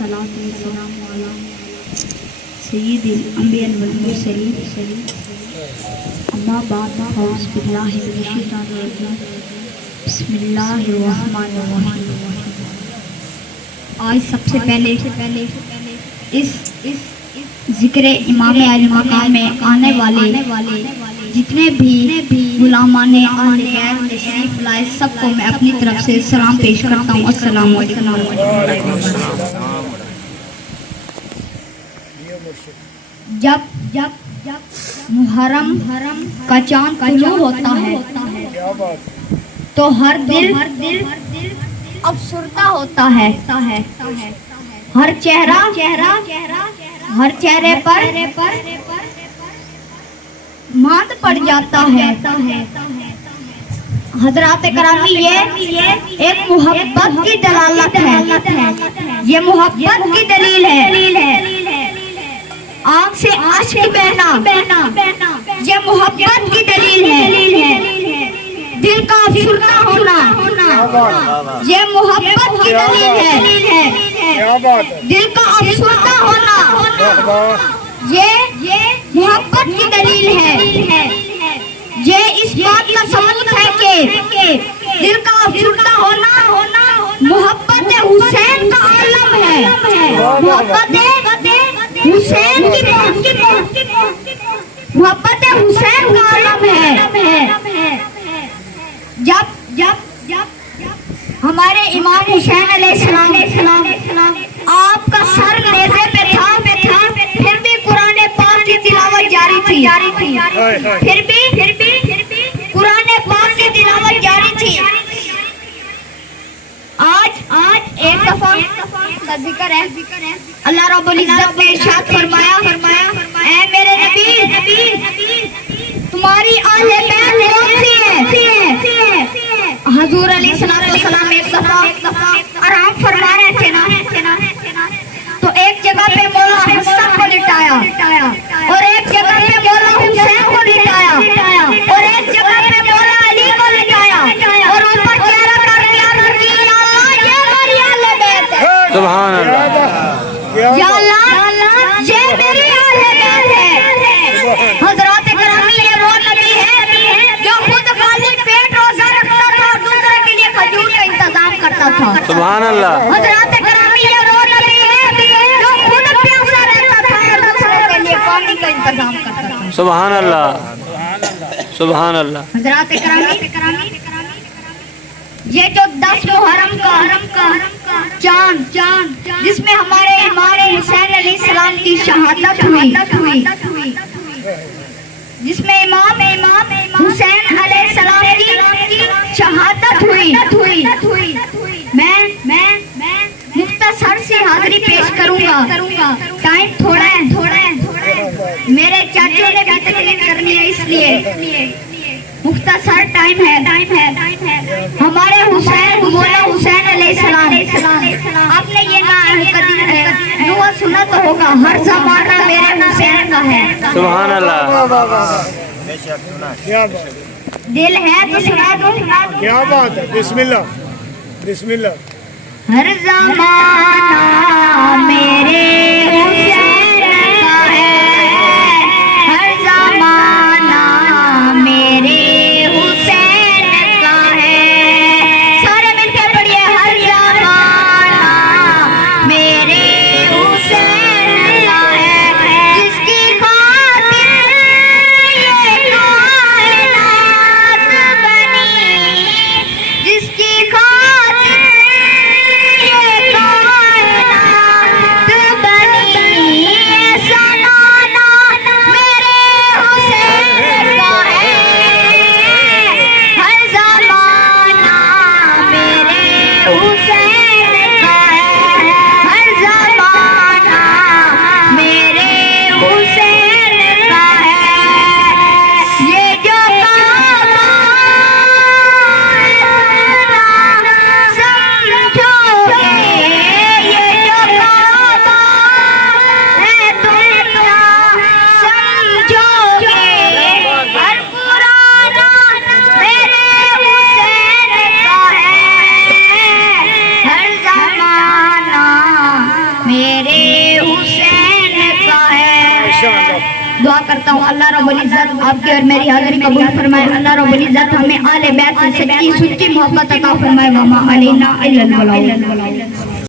الصلاة والسلام على سيد الأنبياء والمرسلين أما بعد أعوذ بالله من الشيطان الرجيم بسم اللہ الرحمن الرحیم۔ آج سب سے پہلے اس ذکر امام علی مقام میں آنے والے جتنے بھی غلامان اہل بیت تشریف لائے سب کو میں اپنی طرف سے سلام پیش کرتا ہوں۔ السلام علیکم۔ جب محرم کا چاند طلوع ہوتا ہے تو ہر دل افسردہ ہوتا ہے، ہر چہرے پر ماند پڑ جاتا ہے۔ حضرات کرامی یہ ایک محبت کی دلالت ہے، یہ محبت کی دلیل ہے۔ آنکھ سے اشک بہنا یہ محبت کی دلیل ہے۔ دل کا افسردہ ہونا یہ محبت کی دلیل ہے۔ دل کا افسردہ ہونا یہ محبت کی دلیل ہے۔ یہ اس بات کا ثبوت ہے کہ دل کا افسردہ ہونا محبت حسین کا عالم ہے، محبت حسین کا عالم ہے۔ جب ہمارے امام حسین علیہ السلام آپ کا سر نیزے پہ تھا پھر بھی قرآن پاک کی تلاوت جاری تھی، پھر بھی قرآن پاک کی تلاوت جاری تھی۔ آج ایک دفعہ کا ذکر ہے، اللہ رب العزت نے ارشاد فرمایا اے میرے نبی تمہاری اہل بیت کون سی ہے؟ حضور علیہ السلام ایک دفعہ آرام فرما رہے تھے نا، تو ایک جگہ پہ مولا حسن کو لٹایا اور ایک جگہ پہ مولا حسین کو لٹایا اور ایک جگہ پہ مولا علی کو لٹایا اور اوپر چہرہ کر کے عرض کی یا اللہ یہ میری اہل بیت ہے، سبحان اللہ، یا اللہ یہ میری اہل بیت ہے۔ حضرات کرامی یہ وہ نبی ہے جو خود خالی پیٹ روزہ رکھتا تھا اور دوسرے کے لیے کھجور کا انتظام کرتا تھا۔ سبحان اللہ، حضرات کرامی یہ وہ نبی ہے جو خود پیاسا رہتا تھا اور دوسروں کے لیے پانی کا انتظام کرتا تھا۔ سبحان اللہ، سبحان اللہ۔ حضرات کرامی یہ جو 10 محرم کا چاند جس میں ہمارے امام حسین علیہ السلام کی شہادت ہوئی، جس میں امام حسین علیہ السلام کی شہادت ہوئی، میں مختصر سی حاضری پیش کروں گا۔ ٹائم تھوڑا ہے، میرے چاچوں نے بھی تقریر کرنی ہے اس لیے مختصر ٹائم ہے۔ ہمارے مولا حسین علیہ السلام آپ نے یہ دعا سنا تو ہوگا، ہر زمانہ میرے حسین کا ہے۔ سبحان اللہ، دل ہے تو سنا دو، کیا بات ہے، بسم اللہ بسم اللہ۔ ہر زمانہ میرے حسین کا ہے، ہر زمانہ میرے حسین کا ہے۔ سارے مل کے پڑھیے ہر زمانہ میرے حسین کا ہے، جس کی خاطر یہ کائنات بنی، جس کی خاطر یہ کائنات بنی، ایسا نانا میرے حسین کا ہے، ہر زمانہ میرے حسین کا ہے، ہر زمانہ دعا کرتا ہوں اللہ رب العزت آپ کی اور میری حاضری قبول فرمائے. اللہ رب العزت ہمیں آل بیت سے سچی محبت عطا فرمائے. وما علینا الا البلاغ.